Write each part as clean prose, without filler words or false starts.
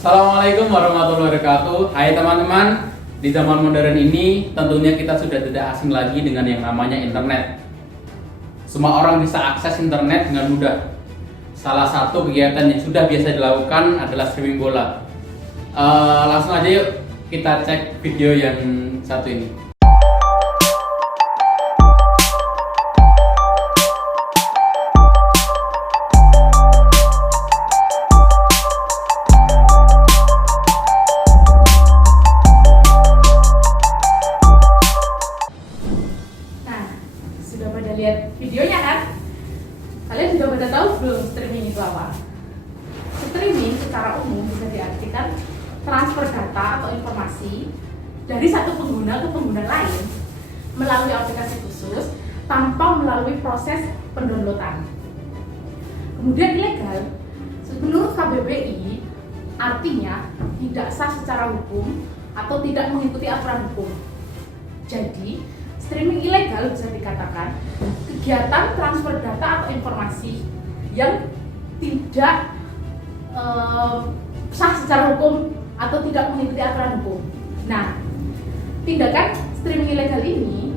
Assalamualaikum warahmatullahi wabarakatuh. Hai teman-teman, di zaman modern ini tentunya kita sudah tidak asing lagi dengan yang namanya internet. Semua orang bisa akses internet dengan mudah. Salah satu kegiatan yang sudah biasa dilakukan adalah streaming bola. Langsung aja yuk kita cek video yang satu ini. Sudah pada lihat videonya kan? Kalian sudah pada tahu belum streaming itu apa? Streaming secara umum bisa diartikan transfer data atau informasi dari satu pengguna ke pengguna lain melalui aplikasi khusus tanpa melalui proses pendownloadan. Kemudian ilegal, menurut KBBI artinya tidak sah secara hukum atau tidak mengikuti aturan hukum. Jadi, streaming ilegal bisa dikatakan kegiatan transfer data atau informasi yang tidak sah secara hukum atau tidak mengikuti aturan hukum. Nah, tindakan streaming ilegal ini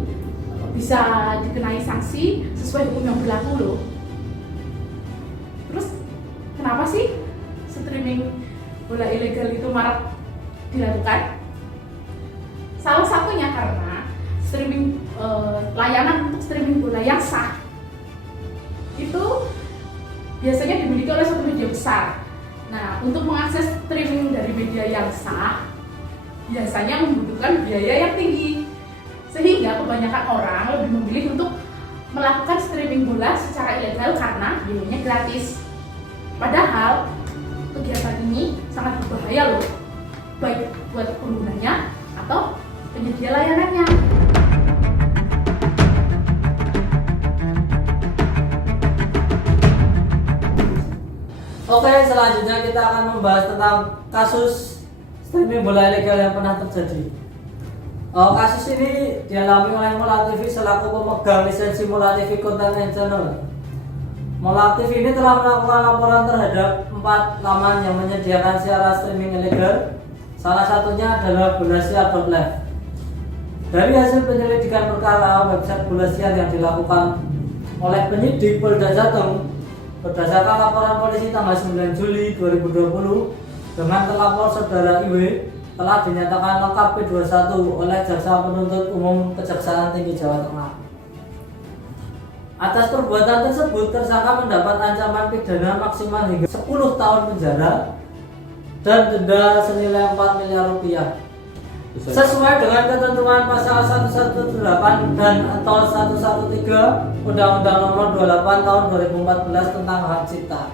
bisa dikenai sanksi sesuai hukum yang berlaku loh. Terus, kenapa sih streaming bola ilegal itu marak dilakukan? Salah satunya karena streaming layanan untuk streaming bola yang sah itu biasanya dimiliki oleh suatu media besar. Nah, untuk mengakses streaming dari media yang sah biasanya membutuhkan biaya yang tinggi, sehingga kebanyakan orang lebih memilih untuk melakukan streaming bola secara ilegal karena biayanya gratis. Padahal kegiatan ini sangat berbahaya loh, baik buat penggunanya atau penyedia layanannya. Oke, selanjutnya kita akan membahas tentang kasus streaming bola ilegal yang pernah terjadi. Kasus ini dialami oleh Mola TV selaku pemegang lisensi Mola TV Content and Channel. Mola TV ini telah melakukan laporan terhadap 4 laman yang menyediakan siaran streaming ilegal. Salah satunya adalah bolasiar.live. Dari hasil penyelidikan perkara website bolasiar yang dilakukan oleh penyidik Polda Jateng, berdasarkan laporan polisi tanggal 9 Juli 2020 dengan terlapor saudara IW telah dinyatakan lengkap P21 oleh Jaksa Penuntut Umum Kejaksaan Tinggi Jawa Tengah. Atas perbuatan tersebut, tersangka mendapat ancaman pidana maksimal hingga 10 tahun penjara dan denda senilai 4 miliar rupiah. Sesuai dengan ketentuan pasal 118 dan atau 113 Undang-Undang Nomor 28 Tahun 2014 tentang hak cipta.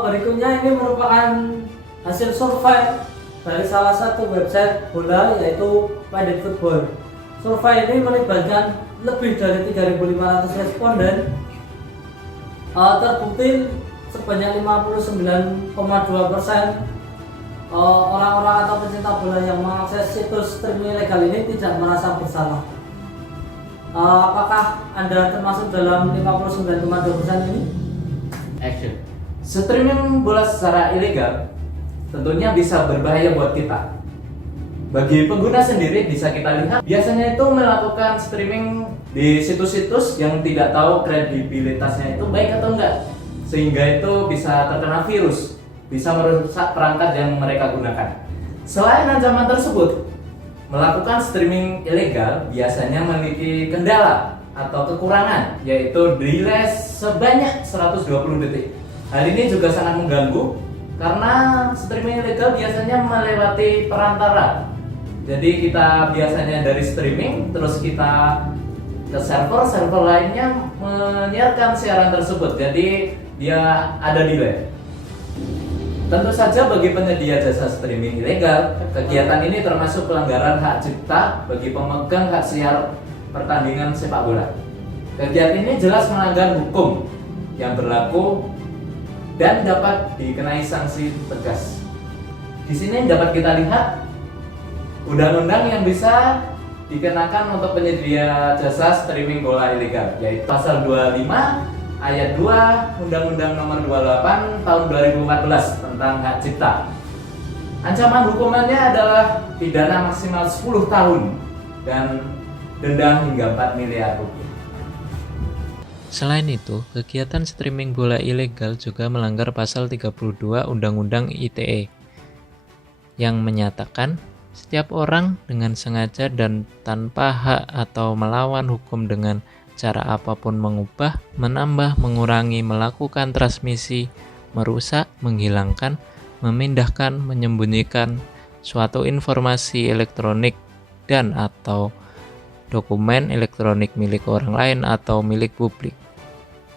Berikutnya ini merupakan hasil survei dari salah satu website bola yaitu Planet Football. Survei ini melibatkan lebih dari 3.500 responden. Terbukti sebanyak 59,2% orang-orang atau pencinta bola yang mengakses situs streaming ilegal ini tidak merasa bersalah. Apakah Anda termasuk dalam 59,2% ini? Action. Streaming bola secara ilegal tentunya bisa berbahaya buat kita. Bagi pengguna sendiri bisa kita lihat biasanya itu melakukan streaming di situs-situs yang tidak tahu kredibilitasnya itu baik atau enggak, sehingga itu bisa terkena virus, bisa merusak perangkat yang mereka gunakan. Selain ancaman tersebut, melakukan streaming ilegal biasanya memiliki kendala atau kekurangan, yaitu delay sebanyak 120 detik. Hal ini juga sangat mengganggu karena streaming ilegal biasanya melewati perantara. Jadi kita biasanya dari streaming terus kita ke server lainnya menyiarkan siaran tersebut. Jadi dia ada delay. Tentu saja bagi penyedia jasa streaming ilegal, kegiatan ini termasuk pelanggaran hak cipta bagi pemegang hak siar pertandingan sepak bola. Kegiatan ini jelas melanggar hukum yang berlaku dan dapat dikenai sanksi tegas. Di sini dapat kita lihat undang-undang yang bisa dikenakan untuk penyedia jasa streaming bola ilegal, yaitu pasal 25 ayat 2 Undang-Undang Nomor 28 Tahun 2014 tentang hak cipta. Ancaman hukumannya adalah pidana maksimal 10 tahun dan denda hingga 4 miliar rupiah. Selain itu, kegiatan streaming bola ilegal juga melanggar pasal 32 Undang-Undang ITE yang menyatakan setiap orang dengan sengaja dan tanpa hak atau melawan hukum dengan cara apapun mengubah, menambah, mengurangi, melakukan transmisi, merusak, menghilangkan, memindahkan, menyembunyikan suatu informasi elektronik dan atau dokumen elektronik milik orang lain atau milik publik.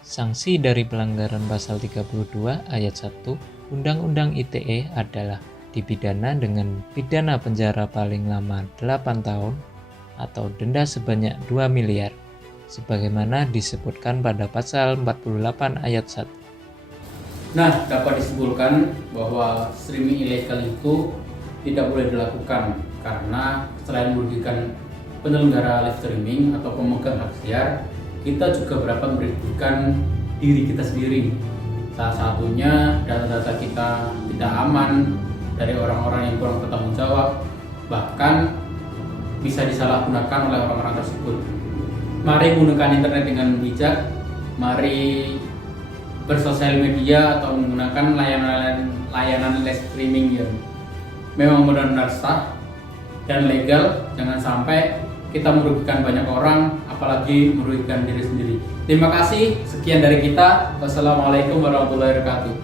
Sanksi dari pelanggaran pasal 32 ayat 1 Undang-Undang ITE adalah dipidana dengan pidana penjara paling lama 8 tahun atau denda sebanyak 2 miliar sebagaimana disebutkan pada pasal 48 ayat 1. Nah, dapat disimpulkan bahwa streaming ilegal itu tidak boleh dilakukan karena selain merugikan penyelenggara live streaming atau pemegang hak siar, kita juga berapa merugikan diri kita sendiri. Salah satunya data-data kita tidak aman dari orang-orang yang kurang bertanggung jawab, bahkan bisa disalahgunakan oleh orang-orang tersebut. Mari menggunakan internet dengan bijak, mari bersosial media atau menggunakan layanan live streaming yang memang benar-benar sah dan legal. Jangan sampai kita merugikan banyak orang, apalagi merugikan diri sendiri. Terima kasih, sekian dari kita. Wassalamualaikum warahmatullahi wabarakatuh.